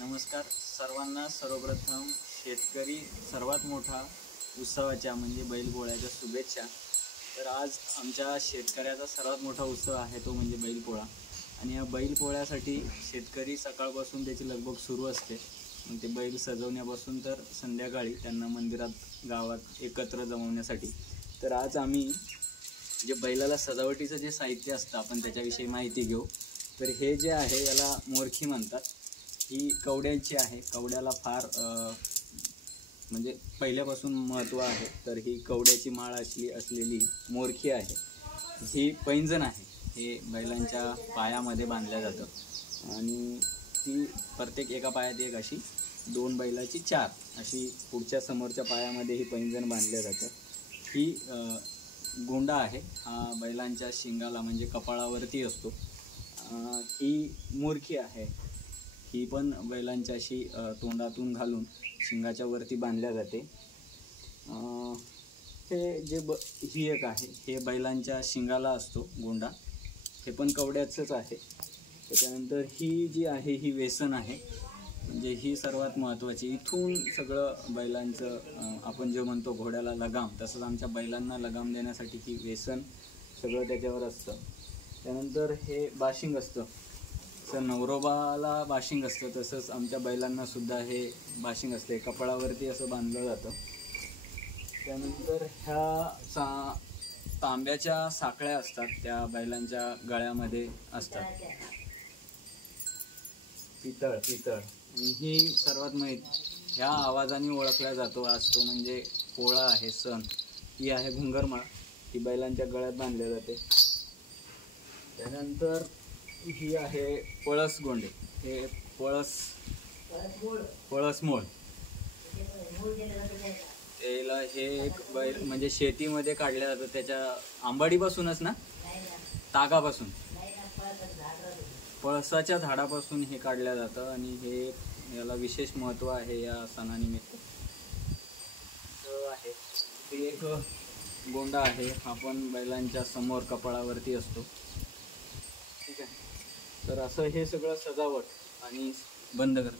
नमस्कार सर्वांना। सर्वप्रथम शेतकरी सर्वात मोठा उत्सवाच्या म्हणजे बैलपोळ्याच्या शुभेच्छा। तर आज आमच्या शेतकऱ्याचा सर्वात मोठा उत्सव आहे तो म्हणजे बैलपोळा। आणि या बैलपोळ्यासाठी शेतकरी सकाळपासून त्याची लगबग सुरू असते। मग ते बैल सजवण्यापासून तर संध्याकाळी त्यांना मंदिरात गावात एकत्र जमवण्यासाठी। तर आज आम्ही जे बैलाला सजावटीचं जे साहित्य असतं आपण त्याच्याविषयी माहिती घेऊ। तर हे जे आहे याला मोरखी म्हणतात। ही कवड्यांची आहे। कवड्याला फार म्हणजे पहिल्यापासून महत्त्व आहे। तर ही कवड्याची माळ असलेली मोरखी आहे। ही पैंजण आहे। हे बैलांच्या पायामध्ये बांधल्या जातं आणि ती प्रत्येक एका पायात एक अशी दोन बैलाची चार अशी पुढच्या समोरच्या पायामध्ये ही पैंजण बांधल्या जातं। ही गोंडा आहे। हा बैलांच्या शिंगाला म्हणजे कपाळावरती असतो। ही मोरखी आहे। ही पण बैलांच्या अशी तोंडातून घालून शिंगाच्या वरती बांधल्या जाते। हे जे ही एक आहे हे बैलांच्या शिंगाला असतो गोंडा। हे पण कवड्याचंच आहे। त्याच्यानंतर ही जी आहे ही वेसन आहे। म्हणजे ही सर्वात महत्त्वाची। इथून सगळं बैलांचं आपण जे म्हणतो घोड्याला लगाम, तसंच आमच्या बैलांना लगाम देण्यासाठी ही वेसन सगळं त्याच्यावर असतं। त्यानंतर हे बाशिंग असतं। तर नवरोबाला बाशिंग असतं तसंच आमच्या बैलांना सुद्धा हे बाशिंग असते। कपाळावरती असं बांधलं जातं। त्यानंतर ह्या तांब्याच्या साखळ्या असतात त्या बैलांच्या गळ्यामध्ये असतात। पितळ आणि ही सर्वात ह्या आवाजाने ओळखला जातो आज तो म्हणजे पोळा आहे सण। ही आहे घुंगरमाळ। ही बैलांच्या गळ्यात बांधल्या जाते। त्यानंतर ही आहे पळस गोंडे। हे पळसमोळ याला हे एक बैल म्हणजे शेतीमध्ये काढल्या जातं। त्याच्या आंबाडीपासूनच ना तागापासून पळसाच्या झाडापासून हे काढल्या जातं आणि हे याला विशेष महत्त्व आहे या सणानिमित्त आहे। ते एक गोंडा आहे। हा पण बैलांच्या समोर कपाळावरती असतो। ठीक आहे। तर असं हे सगळं सजावट आणि बंद करतो।